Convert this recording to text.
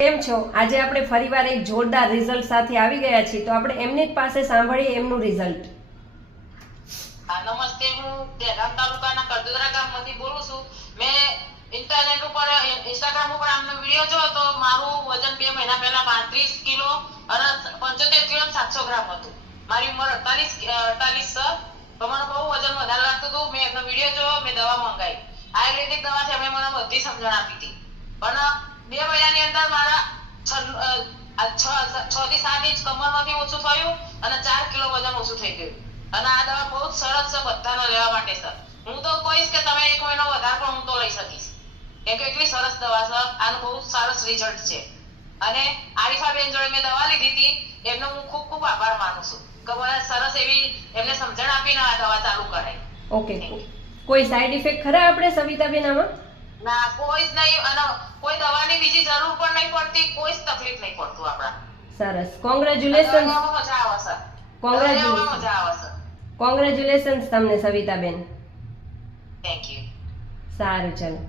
કેમ છો? આજે આપણે ફરીવાર એક જોરદાર રિઝલ્ટ સાથે આવી ગયા છીએ, તો આપણે એમની જ પાસે સાંભળીએ એમનું રિઝલ્ટ. નમસ્તે, હું દહેગામ તાલુકાના કડોદરા ગામમાંથી બોલું છું. મેં ઇન્ટરનેટ ઉપર ઇન્સ્ટાગ્રામ ઉપર આમનો વિડીયો જોયો તો મારું વજન 2 મહિના પહેલા 35 કિલો અને 75 કિલો અને 700 ગ્રામ હતું. મારી ઉંમર 48 છે. તો મને બહુ વજન વધારે લાગતું હતું. મેં એમનો વિડીયો જોયો, મેં દવા મંગાવી. આયુર્વેદિક દવા છે, એમણે મને બધી સમજણ આપી હતી. પણ 2 મહિનાની અંદર મારા 6 થી 7 ઇંચ કમરમાંથી ઓછું થયું અને 4 કિલો વજન ઓછું થઈ ગયું. અને આ દવા બહુ જ સરસ છે, બધાને લેવા માટે છે. હું તો કહીશ કે તમે 1 મહિનો વધારે પણ હું તો લઈ શકીશ, કેમ કે એટલી સરસ દવા છે. આનું બહુ સરસ રિઝલ્ટ છે. અને આરિફાબેન જોડે મેં દવા લીધી હતી, એમનો હું ખૂબ ખૂબ આભાર માનું છું કે મને સરસ એવી એમને સમજણ આપીને આ દવા ચાલુ કરાઈ. ઓકે, કોઈ સાઈડ ઇફેક્ટ ખરા આપણે સવિતાબેન આમાં? ના, કોઈ જ નહીં. અને કોઈ દવાની બીજી જરૂર પણ નહીં પડતી, કોઈ જ તકલીફ નહીં પડતું આપણા. સરસ, કોંગ્રેચ્યુલેશન. મજા આવે છે. મજા આવે છે. કોંગ્રેચ્યુલેશન્સ તમને સવિતાબેન. Thank you. સારું, ચાલો.